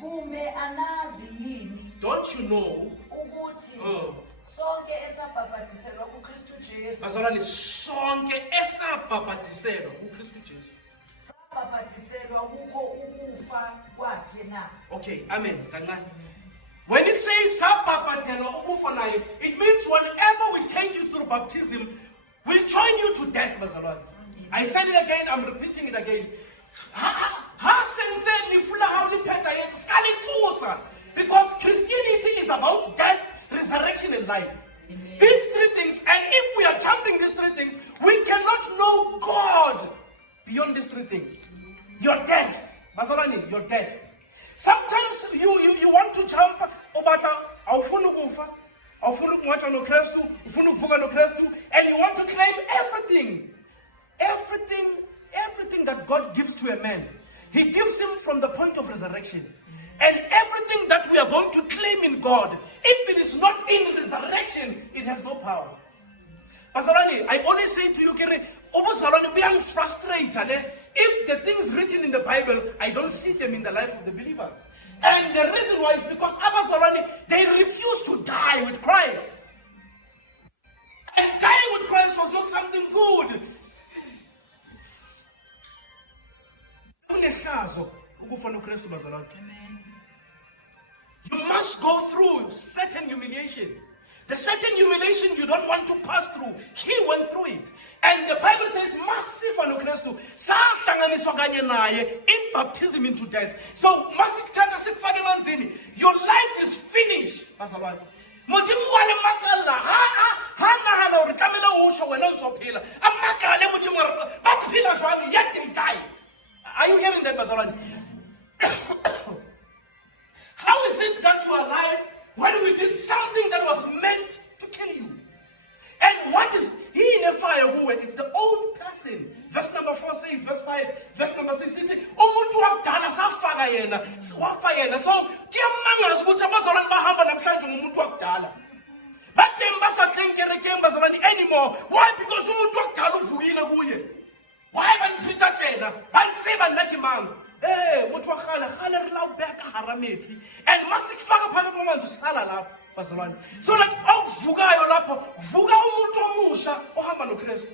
Kume anazi yini Don't you know? ukuthi sonke esabhabhatiselwa kuKristu Jesu Bazalwane sonke esabhabhatiselwa kuKristu Jesu. sabhabhatiselwa kukho ukufa kwakhe na. Okay, amen. Kancane. When it says sabhabhatelwa ukufa naye, it means whenever we take you through baptism, we join you to death, bazalwane. I said it again, I'm repeating it again. Because Christianity is about death, resurrection, and life. Amen. These three things, and if we are jumping these three things, we cannot know God beyond these three things. Your death, bazalwane, your death. Sometimes you want to jump obata awufuna ukufa, awufuna ukumwacha noKristu, ufuna ukuvuka noKristu, and you want to claim everything that God gives to a man. He gives him from the point of resurrection. And everything that we are going to claim in God, if it is not in resurrection, it has no power. Bazalwane, I always say to you, being frustrated if the things written in the Bible, I don't see them in the life of the believers. And the reason why is because Abazalwane, they refuse to die with Christ. And dying with Christ was not something good. You must go through certain humiliation. The certain humiliation you don't want to pass through, he went through it. And the Bible says, in baptism into death. So, your life is finished. Yet they died. Are you hearing that, Bazalwane? How is it that you are alive when we did something that was meant to kill you? And what is he in a fire who? It's the old person. Verse number 4 says, verse 5, verse number 6 says, umuntu wakudala safaka yena, wafa yena. So kuyamangala ukuthi abazalwane bahamba namhlanje ngumuntu wakudala. But them basathenkereke bazalwane anymore. Why? Because umuntu wakudala uvukile kuye. Why bangisita tjena? Bantseba nna ke mang? Motho wa kgale re la o beha ka hara metsi. And masikufaka phakathi kwamanzi sala lapho bazalwane. So that awuvukayo lapho, vuka umuntu omusha ohamba noKristu.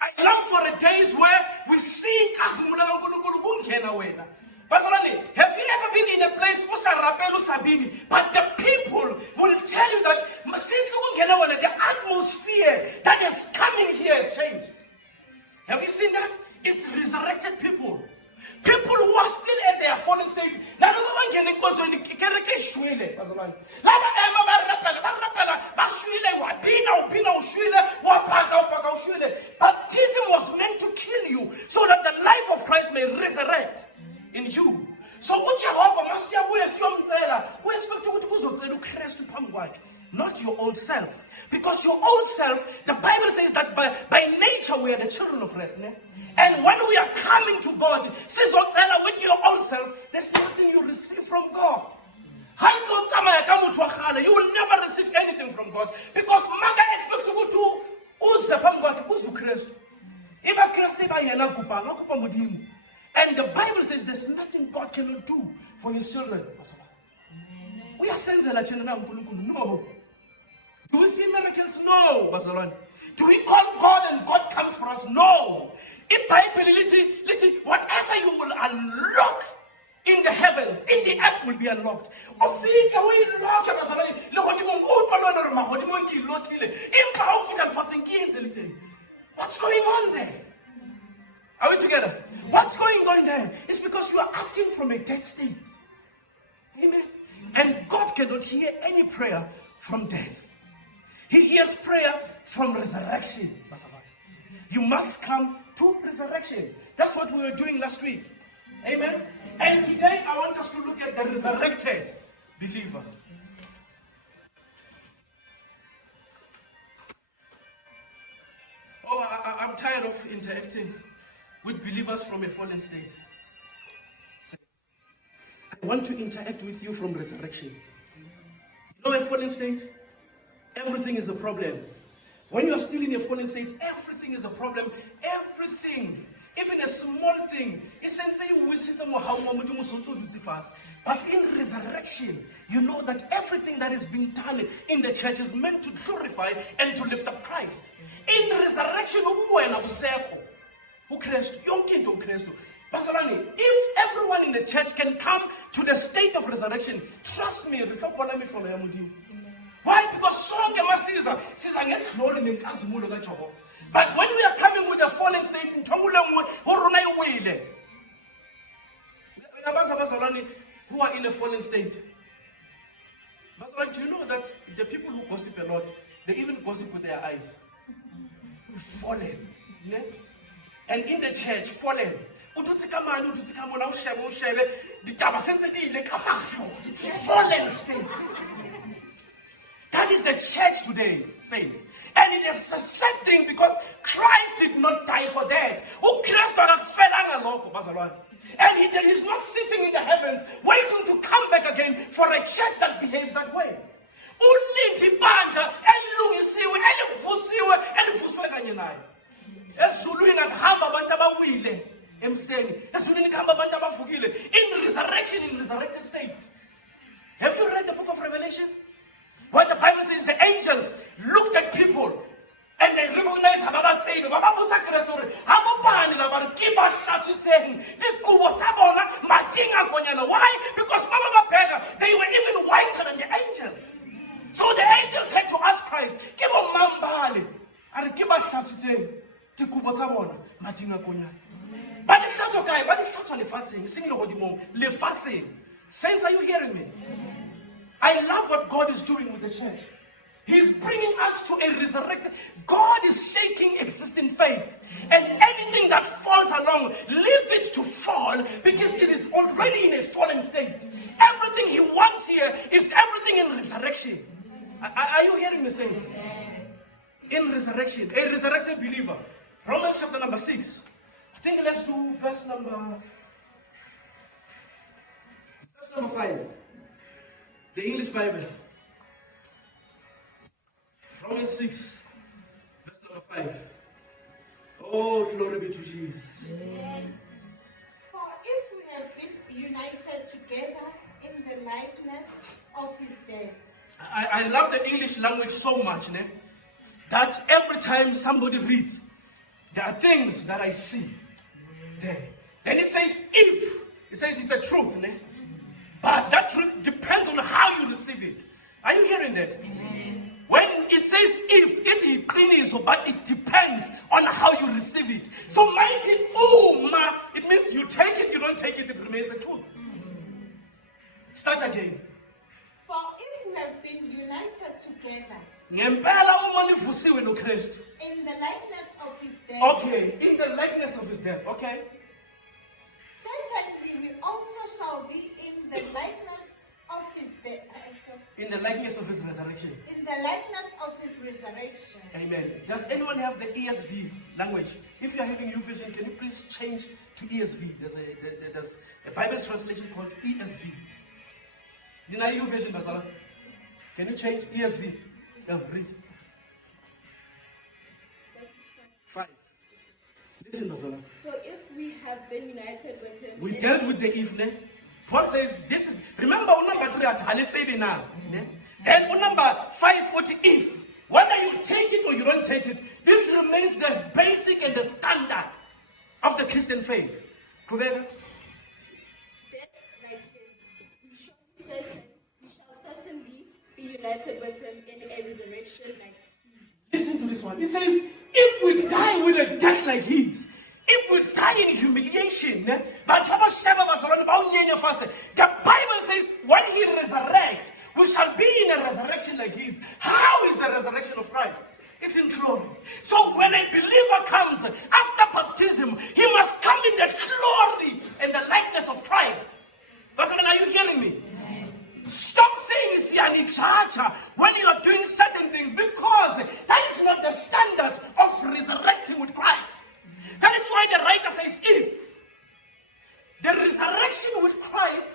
I long for the days where we sing kaZimula kaNkulunkulu kungena wena. Bazalwane, have you ever been in a place usarapela usabini, but the people will tell you that since ungena wena, the atmosphere that is coming here has changed. Have you seen that? It's resurrected people. People who are still at their fallen state. Baptism was meant to kill you so that the life of Christ may resurrect in you. So we expect to not your old self. Because your old self, the Bible says that by nature we are the children of wrath. And when we are coming to God, with your own self, there's nothing you receive from God. You will never receive anything from God. Because Maga expects to go to and the Bible says there's nothing God cannot do for his children. We are sensing no. Do we see miracles? No, Bazalwane. Do we call God and God comes for us? No. In Bible, whatever you will unlock in the heavens, in the earth will be unlocked. What's going on there? Are we together? What's going on there? It's because you are asking from a dead state. Amen. And God cannot hear any prayer from death. He hears prayer from resurrection. You must come to resurrection. That's what we were doing last week. Amen. And today I want us to look at the resurrected believer. I'm tired of interacting with believers from a fallen state. I want to interact with you from resurrection. You know a fallen state? Everything is a problem. When you are still in a fallen state, everything is a problem. Everything even a small thing, but in resurrection, you know that everything that is being done in the church is meant to glorify and to lift up Christ. In resurrection, if everyone in the church can come to the state of resurrection, trust me, why? Because glory. But when we are coming with a fallen state, who are in a fallen state, do you know that the people who gossip a lot, they even gossip with their eyes? Fallen. Yeah? And in the church, fallen. Fallen state. That is the church today, saints. And it is a sad thing because Christ did not die for that. And he's not sitting in the heavens waiting to come back again for a church that behaves that way. In resurrection, in resurrected state. Have you read the book of Revelation? Where the Bible says the angels looked at people and they recognized why? Because they were even whiter than the angels. So the angels had to ask Christ, saints, are you hearing me? I love what God is doing with the church. He's bringing us to a resurrected. God is shaking existing faith. And anything that falls along, leave it to fall because it is already in a fallen state. Everything he wants here is everything in resurrection. Are you hearing me, saints? In resurrection, a resurrected believer. Romans chapter number 6. I think let's do verse number 5. The English Bible. Romans 6, verse number 5. Oh, glory be to Jesus. For if we have been united together in the likeness of his death. I love the English language so much, né? That every time somebody reads, there are things that I see there. Then it says if. It says it's a truth, né? But that truth depends on how you receive it. Are you hearing that? Amen. When it says if, it is, but it depends on how you receive it. So mighty it means you take it, you don't take it, it remains the truth. Start again. For if we have been united together in the likeness of his death. Okay, in the likeness of his death, okay. Certainly we also shall be in the likeness of his death. In the likeness of his resurrection. In the likeness of his resurrection. Amen. Does anyone have the ESV language? If you are having New Vision, can you please change to ESV? There's a Bible translation called ESV. You know New Vision, Bazala? Can you change ESV? No, read. 5. Listen, Bazala. For if we have been united with him, we dealt with the evening. Paul says this is, remember number 3 at Halitzebi now. And number 5, what if? Whether you take it or you don't take it, this remains the basic and the standard of the Christian faith. Together? Death like his, we shall certainly be united with him in a resurrection like his. Listen to this one. It says, if we die with a death like his, if we die in humiliation, the Bible says when he resurrects, we shall be in a resurrection like his. How is the resurrection of Christ? It's in glory. So when a believer comes after baptism, he must come in the glory and the likeness of Christ. Are you hearing me? Stop saying it's yani chacha when you are doing certain things, because that is not the standard of resurrecting with Christ. That is why the writer says if. The resurrection with Christ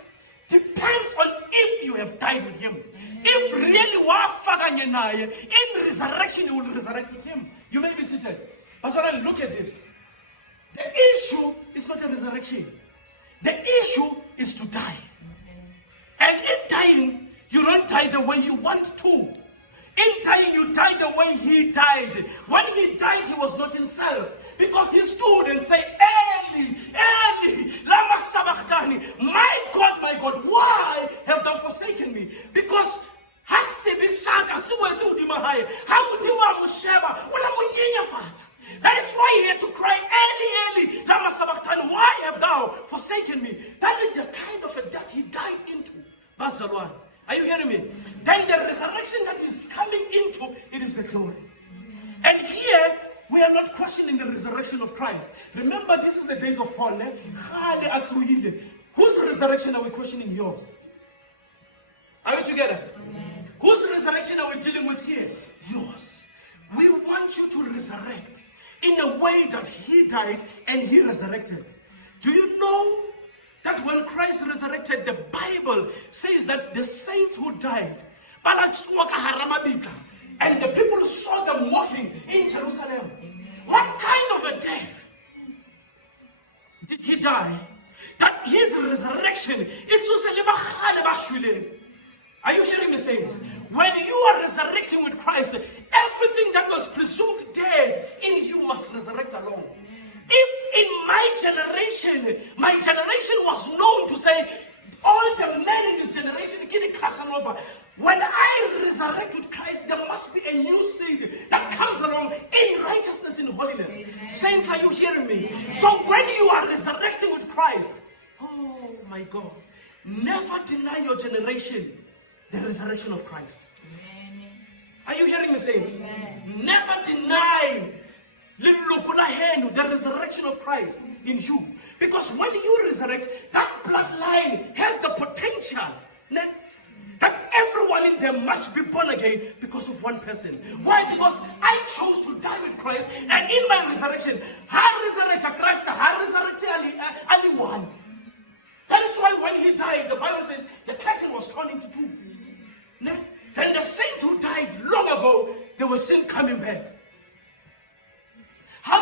depends on if you have died with him. If really in resurrection you will resurrect with him. You may be seated. Pastor, look at this. The issue is not the resurrection. The issue is to die. And in dying, you don't die the way you want to. In dying, you die the way he died. When he died, he was not himself. Because he stood and said, Eli, Eli, lama sabachthani. My God, why have thou forsaken me? Because that is why he had to cry, Eli, Eli, lama sabachthani. Why have thou forsaken me? That is the kind of a death he died into. Bazalwane. Are you hearing me? Then the resurrection that is coming into, it is the glory. And here, we are not questioning the resurrection of Christ. Remember, this is the days of Paul. Whose resurrection are we questioning? Yours. Are we together? Amen. Whose resurrection are we dealing with here? Yours. We want you to resurrect in a way that he died and he resurrected. Do you know that when Christ resurrected, the Bible says that the saints who died, and the people saw them walking in Jerusalem. What kind of a death did he die? That his resurrection, are you hearing me, saints? When you are resurrecting with Christ, everything that was presumed dead in you must resurrect alone. If in my generation was known to say, all the men in this generation getting Casanova, when I resurrect with Christ, there must be a new seed that comes along in righteousness and holiness. Amen. Saints, are you hearing me? Amen. So when you are resurrecting with Christ, oh my God, never deny your generation the resurrection of Christ. Amen. Are you hearing me, saints? Amen. Never deny the resurrection of Christ in you. Because when you resurrect, that bloodline has the potential that everyone in them must be born again because of one person. Why? Because I chose to die with Christ, and in my resurrection, I resurrected Christ, I resurrected Ali one. That is why when he died, the Bible says the curtain was torn into two. Then the saints who died long ago, they were seen coming back. Do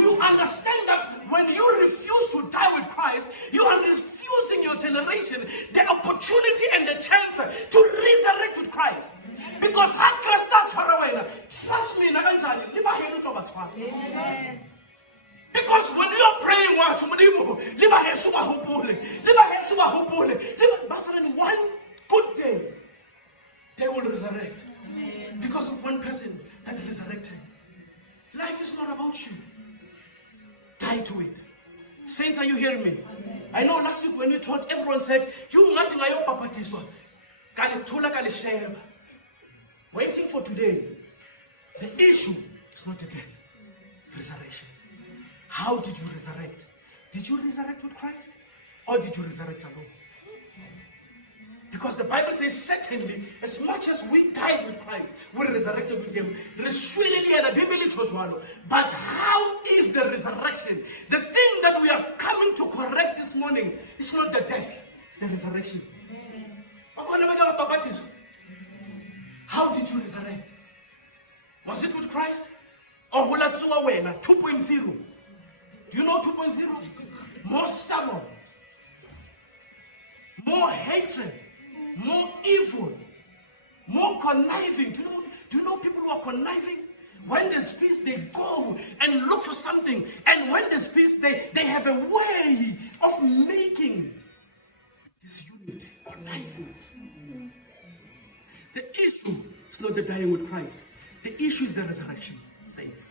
you understand that when you refuse to die with Christ, you are refusing your generation the opportunity and the chance to resurrect with Christ? Because trust me, amen. Because when you are praying, one good day, they will resurrect. Amen. Because of one person that resurrected. Life is not about you. Die to it. Saints, are you hearing me? Amen. I know last week when we taught, everyone said, you nothing ayo papatiswa. Waiting for today. The issue is not the death. Resurrection. How did you resurrect? Did you resurrect with Christ? Or did you resurrect alone? Because the Bible says, certainly, as much as we died with Christ, we resurrected with him. But how is the resurrection? The thing that we are coming to correct this morning is not the death, it's the resurrection. How did you resurrect? Was it with Christ? Or 2.0? Do you know 2.0? More stubborn, more hatred, more evil, more conniving. Do you know people who are conniving? When there's peace, they go and look for something. And when there's peace, they have a way of making this unity, conniving. The issue is not the dying with Christ. The issue is the resurrection, saints.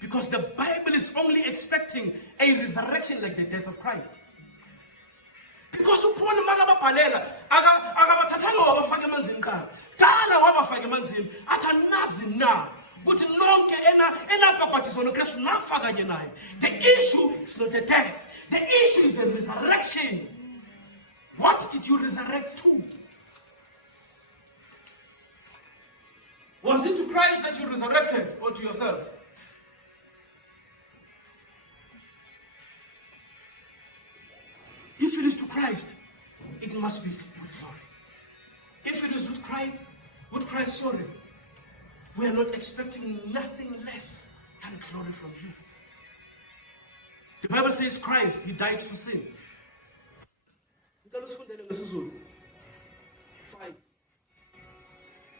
Because the Bible is only expecting a resurrection like the death of Christ. Because upon the Magabapalela, Agabatatanga wabafake emanzini qala. Dala wabafake emanzini, atanazi na. But nonke enabhabhathiswa noKristu nafakanye naye. The issue is not the death. The issue is the resurrection. What did you resurrect to? Was it to Christ that you resurrected, or to yourself? If it is must be with glory. If it is with Christ, sorry, we are not expecting nothing less than glory from you. The Bible says Christ, he died to sin. 5.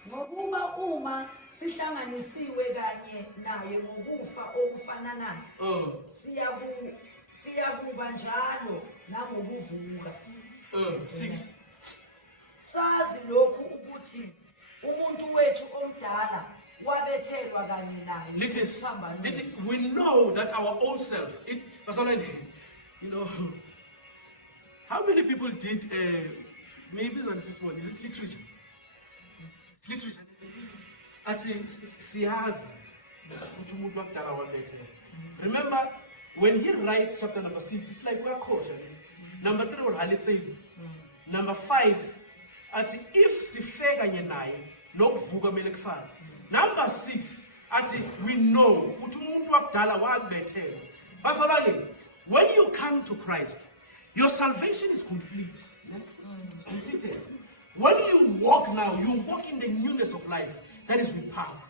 Ngokuba uma sihlanganisiwe kanye naye ngokufa okufananayo siyakuba njalo nangokuvuka. 6. Sazi lokhu ukuthi umuntu wethu omdala wabethelwa kanye naye. We know that our old self, how many people did, maybe this one, is it literature? It's literature. I think siyazi ukuthi umuntu wakudala wabethelwa. Remember, when he writes chapter number 6, it's like we're cautious. Number 3, we're halitaying. Number 5, athi if sife kanye naye nokuvuka kumele kufane. Number 6, athi we know ukuthi umuntu wakudala wabethelwa. Basolani, when you come to Christ, your salvation is complete. It's completed. When you walk now, you walk in the newness of life. That is with power.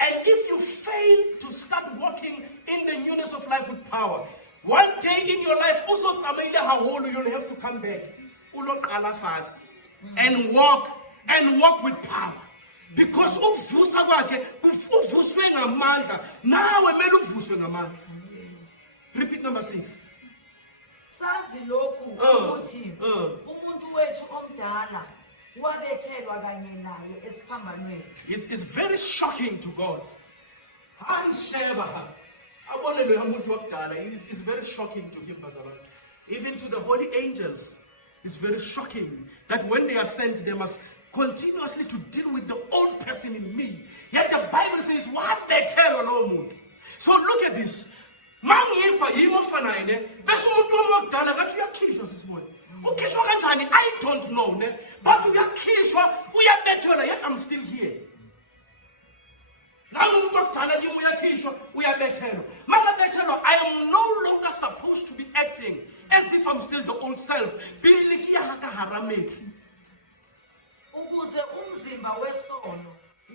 And if you fail to start walking in the newness of life with power, one day in your life, also you'll have to come back and walk with power. Because repeat number 6. Sazi lokhu ukuthi umuntu wethu omdala wabethelwa kanye naye esiphambanweni. It's very shocking to God. It's very shocking to him, even to the holy angels. It's very shocking that when they are sent, they must continuously to deal with the old person in me. Yet the Bible says, what they tell on. So look at this. I don't know, but yet I'm still here. I am no longer supposed to be acting as if I'm still the old self. Ukuze umzimba wesono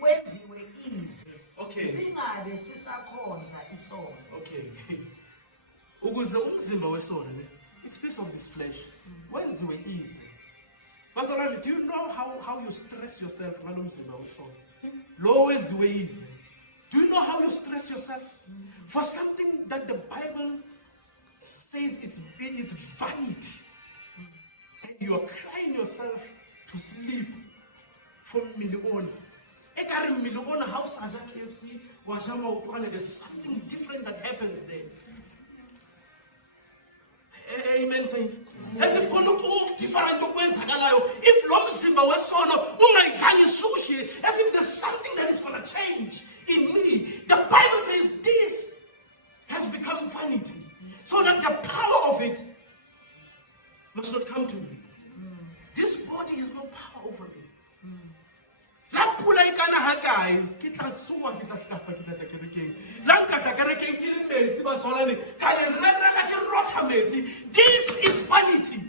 wenziwe ize. Okay. Singabe sisakhonza isono. Okay. Ukuze umzimba wesono, it's piece of this flesh. Wenziwe easy. Pastor, do you know how you stress yourself when umzimba wesono? Lo wenziwe easy. Do you know how you stress yourself for something that the Bible says it's vanity, and you are crying yourself to sleep for million? Million house at KFC, there's something different that happens there. Amen, saints. As if all different if Lomsimba was son of sushi, as if there's something that is going to change in me. The Bible says this has become vanity, so that the power of it must not come to me. This body has no power over me. La pula ikana hakai kitla tsuma kitla hlapa kitla kerekeng la nkatla kerekeng ke le metsi ba solane ka le rera la ke rotha metsi. This is vanity,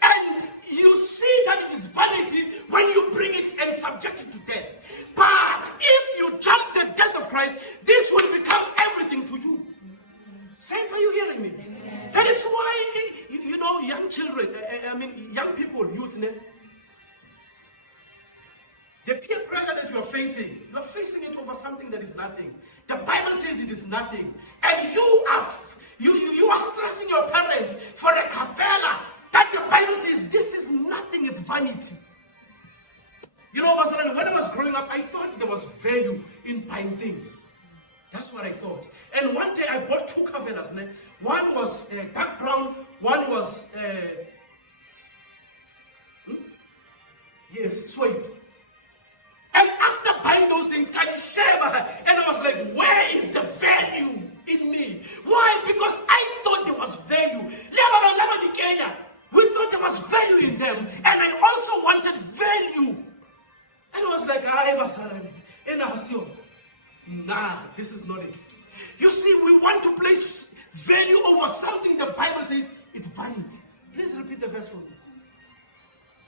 and you see that it is vanity when you bring it and subject it to death. But if you jump the death of Christ, this will become everything to you. Saints, are you hearing me? That is why young children, young people, youth, the peer pressure that you are facing it over something that is nothing. The Bible says it is nothing. And you are stressing your parents for a kavela that the Bible says this is nothing, it's vanity. When I was growing up, I thought there was value in buying things. That's what I thought. And one day I bought 2 kavelas. One was dark brown, one was suede. And after buying those things, and I was like, where is the value in me? Why? Because I thought there was value. We thought there was value in them. And I also wanted value. And I was like, nah, this is not it. You see, we want to place value over something the Bible says it's vanity. Please repeat the verse for me.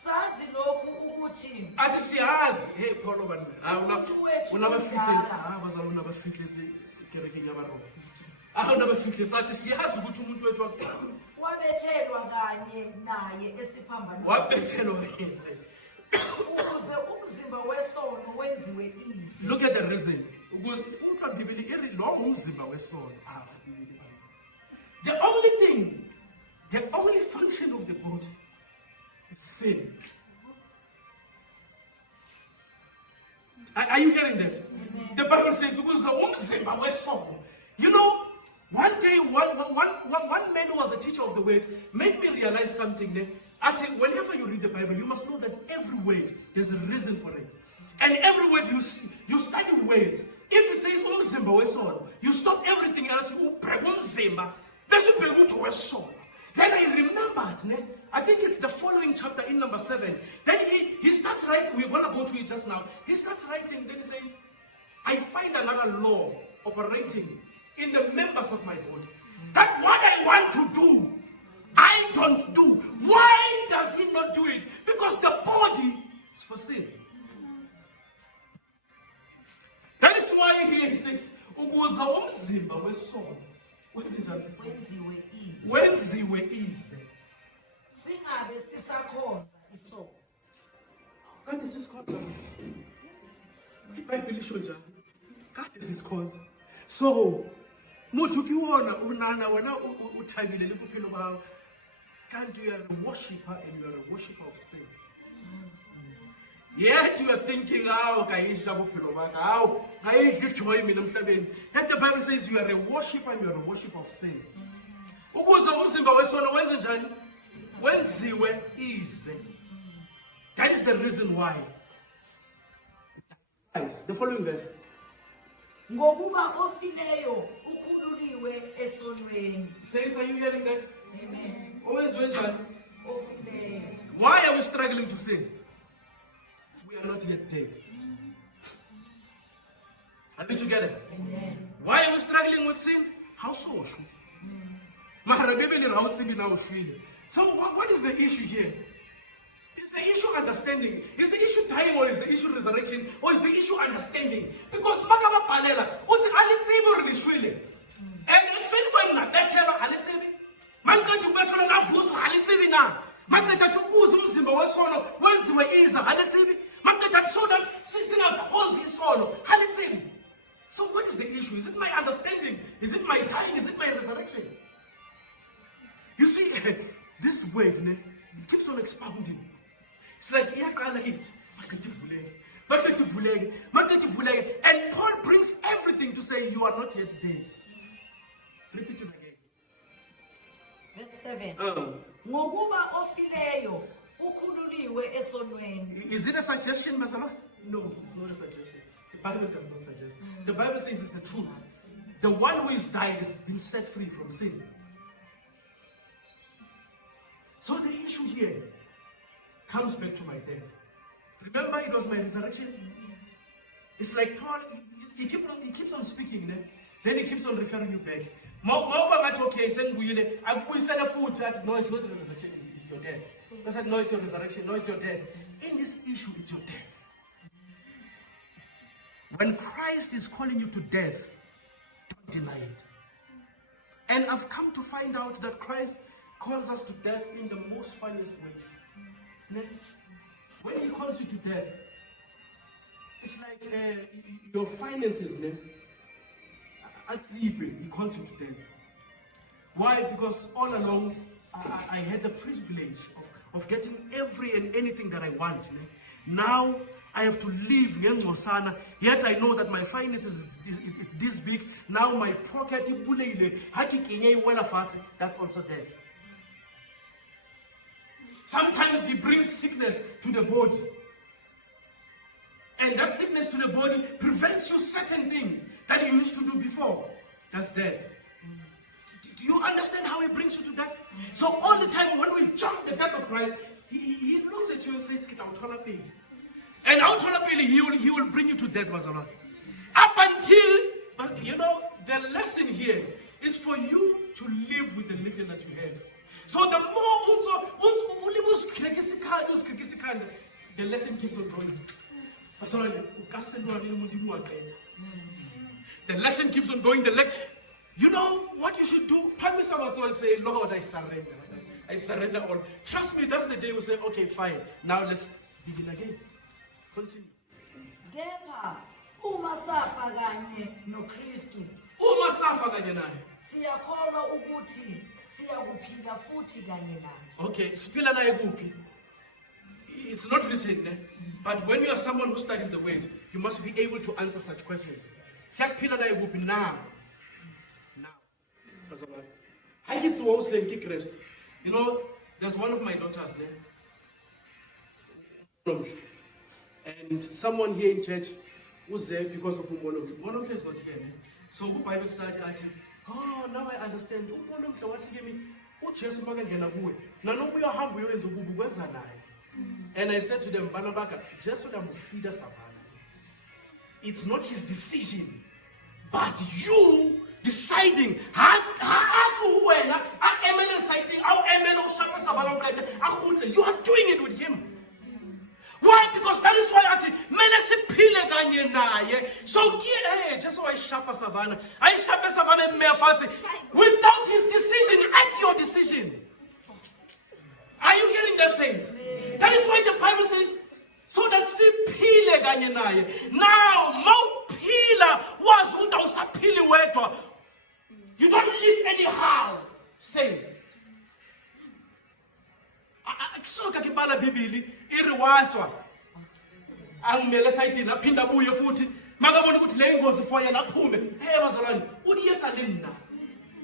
sazi lokhu ukuthi athi siyazi hey Paulo bani Umuntu wethu unabafihlezi omdala. bazala unabafihlezi ikerekeni yabaRoma unabafihlezi athi siyazi ukuthi umuntu wethu wakudala wabethelwa kanye naye esiphambanweni wabethelwa ukuze umzimba wesono wenziwe ize. look at the reason ukuze umuntu bibili iri lo umzimba wesono bibili the only function of the body is sin. Are you hearing that? The Bible says, you know, one day, one man who was a teacher of the word made me realize something. Actually, whenever you read the Bible, you must know that every word, there's a reason for it. And every word you study words. If it says umzimba wesono, you stop everything else. Then I remembered, I think it's the following chapter in number 7. Then he starts writing, we're going to go to it just now. He starts writing, then he says, I find another law operating in the members of my body. That what I want to do, I don't do. Why does he not do it? Because the body is for sin. That is why here he says, ukuza umzimba wesono wenziwe ize. Singabe sisakhonza isono. Kade sisikhonza. iBhayibheli lisho njalo. Kade sisikhonza. So, muthi ukiwona unana wena uthabile lebuphelo bawo. Kanti you are a worshipper and you are a worshipper of sin. Yet you are thinking, kayisha bophelo baka, kayidli joy mina emhlabeni. That the Bible says you are a worshipper and you are a worshipper of sin. Ukuze umzimba wesono wenze njani? Wenziwe ize. That is the reason why. Guys, the following verse. Ngokuba ofileyo ukhululiwe esonweni. Saints, are you hearing that? Amen. Wenziwe njani? Ofileyo. Why are we struggling to sin? We are not yet dead. Are we together? Amen. Why are we struggling with sin? How so? So what is the issue here? Is the issue understanding? Is the issue time or is the issue resurrection? Or is the issue understanding? Because and so what is the issue? Is it my understanding? Is it my dying? Is it my resurrection? You see, this word, it keeps on expounding. It's like, and Paul brings everything to say, you are not yet dead. Repeat it again. Verse 7. Ngokuba ofileyo ukhululiwe esonweni. Is it a suggestion, Masama? No, it's not a suggestion. The Bible does not suggest. The Bible says it's the truth. The one who is died has been set free from sin. So the issue here comes back to my death. Remember, it was my resurrection. It's like Paul, he keeps on speaking, then he keeps on referring you back. Okay, no, it's not the resurrection, it's your death. I said, no, it's your resurrection, no, it's your death. In this issue, it's your death. When Christ is calling you to death, don't deny it. And I've come to find out that Christ calls us to death in the most funniest ways. When he calls you to death, it's like your finances, he calls you to death. Why? Because all along, I had the privilege of getting every and anything that I want. Now, I have to live, yet I know that my finances is this big. Now my pocket, that's also death. Sometimes he brings sickness to the body. And that sickness to the body prevents you certain things that you used to do before. That's death. Do you understand how he brings you to death? So all the time when we jump the death of Christ, he looks at you and says, and he will bring you to death, Mazala. Up until, the lesson here is for you to live with the little that you have. So the more the lesson keeps on going. The lesson keeps on going. You know what you should do? Probably someone will say, Lord, I surrender. I surrender all. Trust me, that's the day we say, okay, fine. Now let's begin again. Continue. Kepha uma safa kanye noKristu Uma safa kanye naye. siyakholwa ukuthi siyakuphila futhi kanye naye. Okay, siphila naye kuphi? It's not written there, but when you are someone who studies the word, you must be able to answer such questions. Siyakuphila naye kuphi now? You know, there's one of my daughters there. And someone here in church was there because of Umonomshe. Umonomshe is not here. So the Bible started asking, oh, now I understand. Umonomshe, what you give me? And I said to them, Banabaka, just feed us. It's not his decision, but you deciding. You are doing it with him. Why? Because that is why so just so I sharper Savannah. I sharper Savannah in Meafati without his decision, at your decision. Are you hearing that, saints? That is why the Bible says, so that siphile kanye naye. Now, mawuphila was usaphili wedwa. You don't live anyhow, saints. Kusuka kibala Bibili iriwatswa angimele sayidini aphinda abuye futhi makabona ukuthi le ingozi for yena aphume bazalwane uthi yes alina.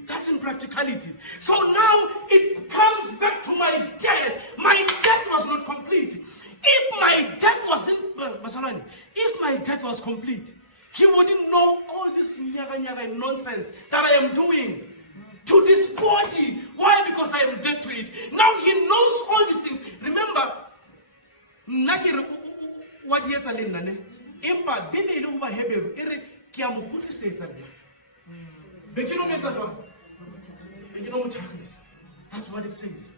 That's in practicality. So now it comes back to my death. My death was not complete. If my death was complete, he wouldn't know all this nyaga nonsense that I am doing to this body. Why? Because I am dead to it. Now he knows all these things. Remember, what he has done. Impa Bibili uba Hebrew ere kiamukhutlisetsa nna. That's what it says.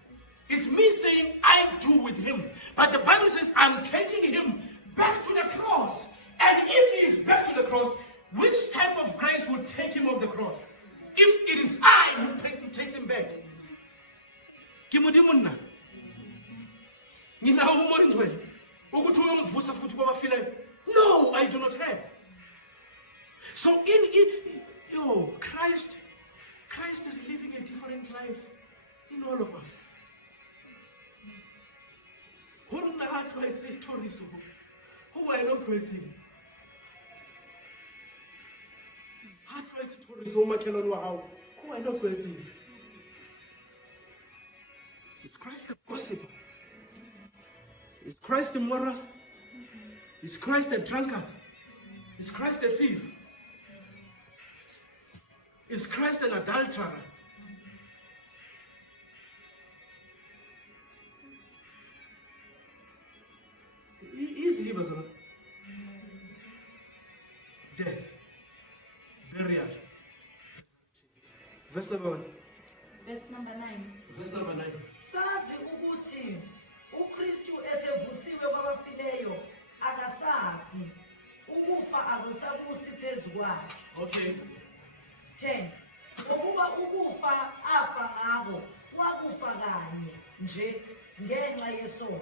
It's me saying I do with him. But the Bible says I'm taking him back to the cross. And if he is back to the cross, which type of grace will take him off the cross? If it is I who takes him back. No, I do not have. So Christ is living a different life in all of us. Who are not creating? Who are not creating? Is Christ a gossiper? Is Christ a moral? Is Christ a drunkard? Is Christ a thief? Is Christ an adulterer? Is he death, burial? Verse number 1. Verse number 9. Verse number 9. Sazi ukuthi uKristu esevusiwe kwabafileyo akasafi. Ukufa akusabusi phezu kwakhe. Okay. 10. Ngokuba ukufa afa ngabo wakufa kanye nje ngenxa yesono.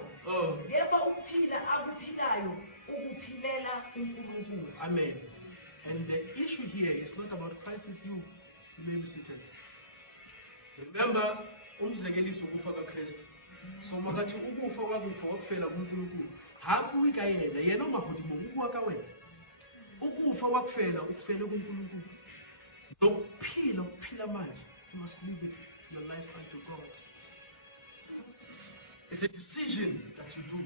Yebo ukuphila akuphilayo ukuphilela uNkulunkulu. Amen. And the issue here is not about Christ, it's you. You may be seated. Remember, umzekeliso ukufa kaKristu. So makathi ukufa kwakufa wakufela kuNkulunkulu. Hakuyi ka yena ongahodi ngokuwa ka wena. Ukufa wakufela ukufela kuNkulunkulu. Ukuphila manje. You must live it your life unto God. It's a decision that you do.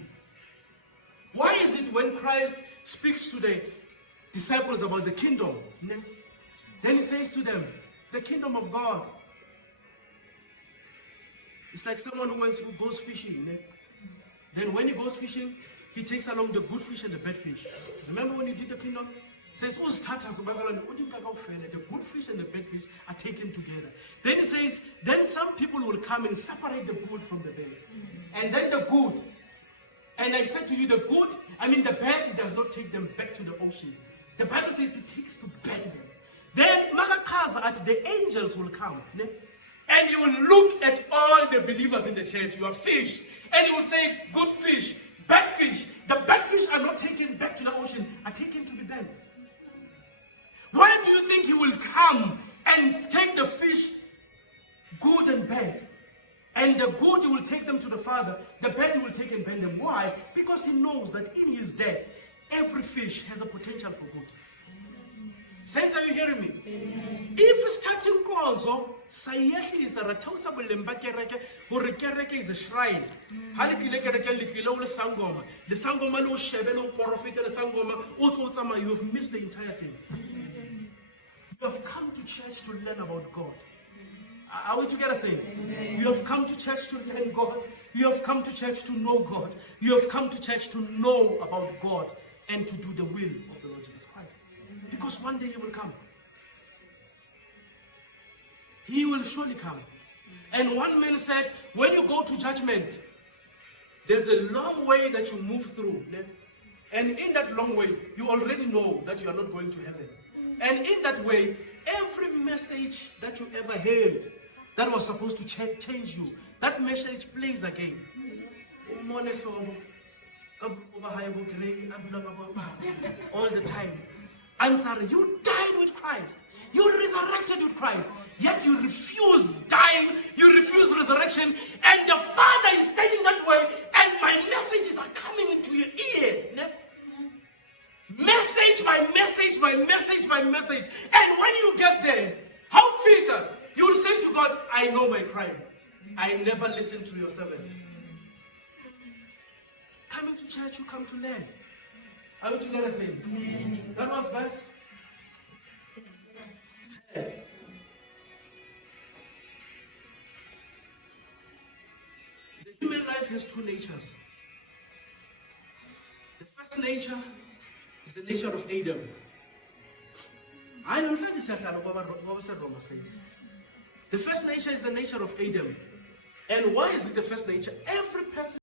Why is it when Christ speaks to the disciples about the kingdom, then he says to them, the kingdom of God. It's like someone who goes fishing. Then when he goes fishing, he takes along the good fish and the bad fish. Remember when you did the kingdom? says, the good fish and the bad fish are taken together. Then it says, then some people will come and separate the good from the bad. And then the good. And I said to you, the bad, it does not take them back to the ocean. The Bible says it takes to burn them. Then the angels will come. And you will look at all the believers in the church. You are fish. And you will say, good fish, bad fish. The bad fish are not taken back to the ocean, are taken to be burnt. Why do you think he will come and take the fish, good and bad? And the good he will take them to the Father, the bad he will take and burn them. Why? Because he knows that in his death, every fish has a potential for good. Saints, are you hearing me? Amen. If starting also, Sayehi is a ratausa belembakereke, or kereke is a shrine. Halikilekereke, the Sangoma, the Sangoma, no Shebeno, Porofita, the Sangoma, Utotama, you have missed the entire thing. You have come to church to learn about God. Are we together, saints? Amen. You have come to church to learn God. You have come to church to know God. You have come to church to know about God and to do the will of the Lord Jesus Christ. Because one day he will come. He will surely come. And one man said, when you go to judgment, there's a long way that you move through. And in that long way, you already know that you are not going to heaven. And in that way, every message that you ever heard that was supposed to change you, that message plays again. All the time. Answer, you died with Christ. You resurrected with Christ. Yet you refuse dying. You refuse resurrection. And the Father is standing that way. And my messages are coming into your ear. Message by message by message by message. And when you get there, how Peter, you will say to God, I know my crime. I never listened to your servant. Coming to church, you come to learn. Are we together, saints? That was verse 10. The human life has two natures. The first nature is the nature of Adam. The first nature is the nature of Adam. And why is it the first nature? Every person